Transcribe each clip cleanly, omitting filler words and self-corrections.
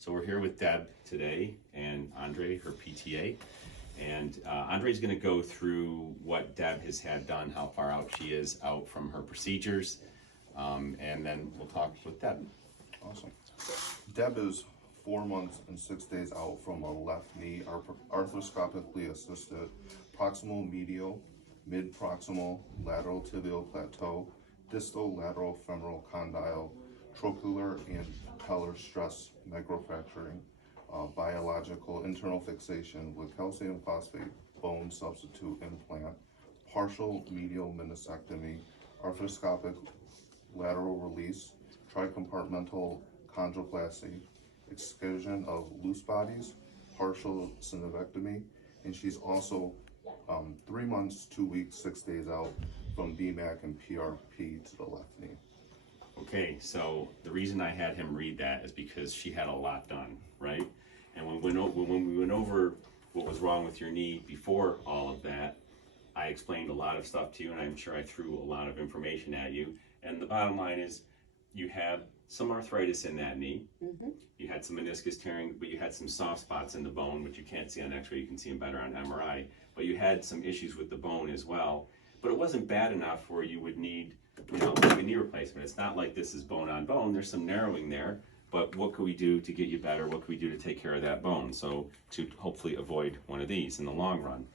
So we're here with Deb today and Andre, her PTA. And Andre's going to go through what Deb has had done, how far out she is out from her procedures, and then we'll talk with Deb. Awesome. Deb is 4 months and 6 days out from a left knee arthroscopically assisted proximal medial, mid-proximal lateral tibial plateau, distal lateral femoral condyle, trochlear and patellar stress microfracturing, biological internal fixation with calcium phosphate bone substitute implant, partial medial meniscectomy, arthroscopic lateral release, tricompartmental chondroplasty, excision of loose bodies, partial synovectomy, and she's also 3 months, 2 weeks, 6 days out from BMAC and PRP to the left knee. Okay, so the reason I had him read that is because she had a lot done, right? And when we went over what was wrong with your knee before all of that, I explained a lot of stuff to you, and I'm sure I threw a lot of information at you. And the bottom line is, you had some arthritis in that knee. Mm-hmm. You had some meniscus tearing, but you had some soft spots in the bone, which you can't see on X-ray. You can see them better on MRI. But you had some issues with the bone as well. But it wasn't bad enough where you would need, like a knee replacement. It's not like this is bone on bone. There's some narrowing there. But what could we do to get you better? What could we do to take care of that bone? So to hopefully avoid one of these in the long run.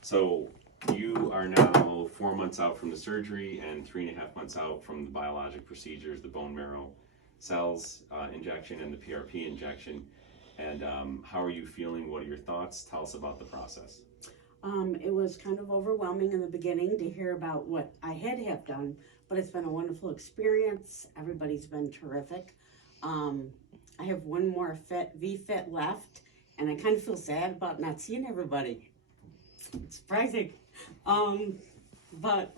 So you are now 4 months out from the surgery and 3.5 months out from the biologic procedures, the bone marrow cells injection and the PRP injection. And how are you feeling? What are your thoughts? Tell us about the process. It was kind of overwhelming in the beginning to hear about what I have done, but it's been a wonderful experience. Everybody's been terrific. I have one more V-fit left, and I kind of feel sad about not seeing everybody. It's surprising. But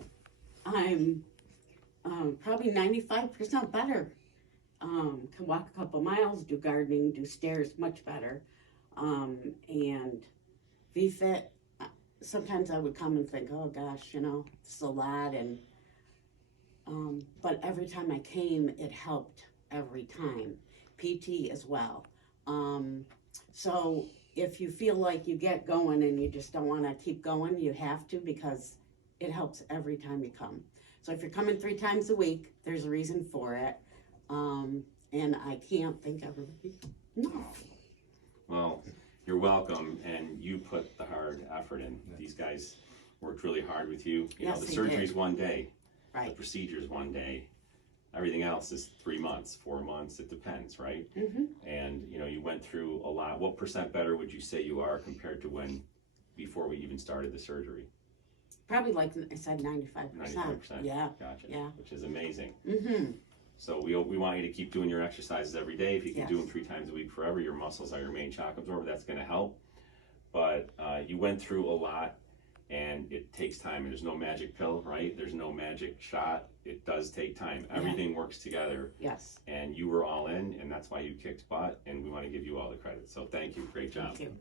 I'm probably 95% better. Can walk a couple miles, do gardening, do stairs much better. And V-fit, sometimes I would come and think, oh gosh, it's a lot. And but every time I came, it helped every time. PT as well. So if you feel like you get going and you just don't want to keep going, you have to, because it helps every time you come. So if you're coming 3 times a week, there's a reason for it. And I can't thank everybody enough. Well, you're welcome, and you put the hard effort in. These guys worked really hard with you. Yes, The they surgery's did. one day. Right. The procedure's one day. Everything else is 3 months, 4 months, it depends, right? Mm-hmm. And you went through a lot. What % better would you say you are compared to before we even started the surgery? Probably, like I said, 95%. 95%. Yeah. Gotcha. Yeah. Which is amazing. Mm-hmm. So we want you to keep doing your exercises every day. If you can Yes. do them 3 times a week forever, your muscles are your main shock absorber. That's going to help. But you went through a lot, and it takes time. And there's no magic pill, right? There's no magic shot. It does take time. Everything works together. Yes. And you were all in, and that's why you kicked butt. And we want to give you all the credit. So thank you. Great job. Thank you.